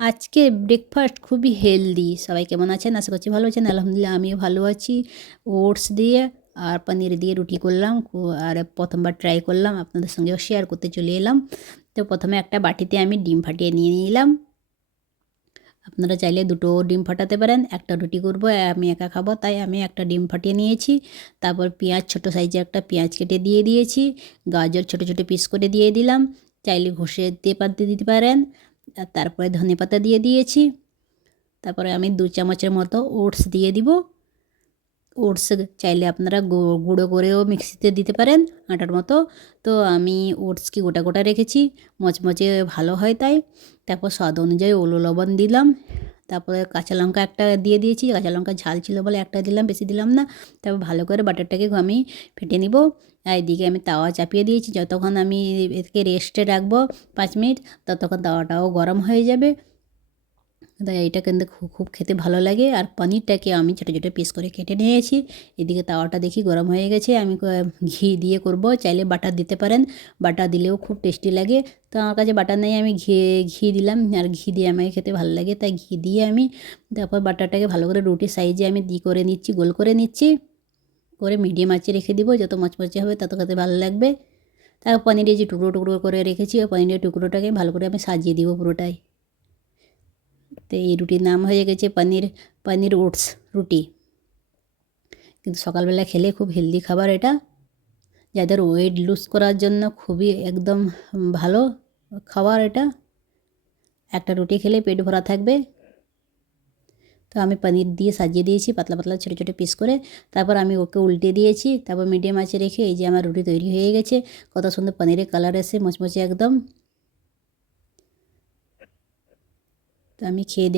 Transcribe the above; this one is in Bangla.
আজকে ব্রেকফাস্ট খুবই হেলদি। সবাই কেমন আছেন? আশা করছি ভালো আছেন। আলহামদুলিল্লাহ আমিও ভালো আছি। ওটস দিয়ে আর পনির দিয়ে রুটি করলাম। আর ১ম বার ট্রাই করলাম। আপনাদের সঙ্গেও শেয়ার করতে চলে এলাম। তো ১ম এ একটা বাটিতে আমি ডিম ফাটিয়ে নিয়ে নিলাম। আপনারা চাইলে ২ টো ডিম ফাটাতে পারেন। একটা রুটি করব, আমি একা খাবো তাই আমি একটা ডিম ফাটিয়ে নিয়েছি। তারপর পেঁয়াজ, ছোট সাইজের একটা পেঁয়াজ কেটে দিয়ে দিয়েছি। গাজর ছোট ছোট পিস করে দিয়ে দিলাম। চাইলে ঘষে দিতে পারেন। আর তারপরে ধনেপাতা দিয়ে দিয়েছি। তারপরে আমি ২ চামচের মতো ওটস দিয়ে দিব। ওটস চাইলে আপনারা গুঁড়ো করেও মিক্সিতে দিতে পারেন আটার মতো। তো আমি ওটসকে গোটা গোটা রেখেছি, মচমচে ভালো হয় তাই। তারপর স্বাদ অনুযায়ী লবণ দিলাম। তারপরে কাঁচা লঙ্কা একটা দিয়ে দিয়েছি, কাঁচা লঙ্কা ঝাল ছিল বলে একটা দিলাম, বেশি দিলাম না। তারপর ভালো করে বাটারটাকে আমি ফেটে নিব। আর এদিকে আমি তাওয়া চাপিয়ে দিয়েছি, যতক্ষণ আমি একে রেস্টে রাখবো ৫ মিনিট, ততক্ষণ তাওয়াটাও গরম হয়ে যাবে। তাই এটা কিন্তু খুব খেতে ভালো লাগে। আর পনিরটাকে আমি ছোটো ছোটো পিস করে কেটে নিয়েছি। এদিকে তাওয়াটা দেখি গরম হয়ে গেছে। আমি ঘি দিয়ে করব, চাইলে বাটার দিতে পারেন, বাটার দিলেও খুব টেস্টি লাগে। তো আমার কাছে বাটার নেই, আমি ঘি দিলাম। আর ঘি দিয়ে আমাকে খেতে ভালো লাগে, তাই ঘি দিয়ে আমি তারপর বাটারটাকে ভালো করে রুটির সাইজে আমি করে নিচ্ছি, গোল করে নিচ্ছি। করে মিডিয়াম আঁচে রেখে দিব, যত মচমচে হবে তত খেতে ভালো লাগবে। তারপর পনিরের যে টুকরো টুকরো করে রেখেছি, ওই পনিরের টুকরোটাকে ভালো করে আমি সাজিয়ে দিব পুরোটাই। তো এই রুটির নাম হয়ে গেছে পনির ওটস রুটি। কিন্তু সকালবেলা খেলে খুব হেলদি খাবার এটা, যাদের ওয়েট লুজ করার জন্য খুবই একদম ভালো খাবার এটা। একটা রুটি খেলে পেট ভরা থাকবে। তো আমি পনির দিয়ে সাজিয়ে দিয়েছি পাতলা পাতলা ছোটো ছোটো পিস করে। তারপর আমি ওকে উল্টে দিয়েছি। তারপর মিডিয়াম আঁচে রেখে এই যে আমার রুটি তৈরি হয়ে গেছে। কত সুন্দর পনিরের কালার এসে মচমচে একদম। তো আমি খেয়ে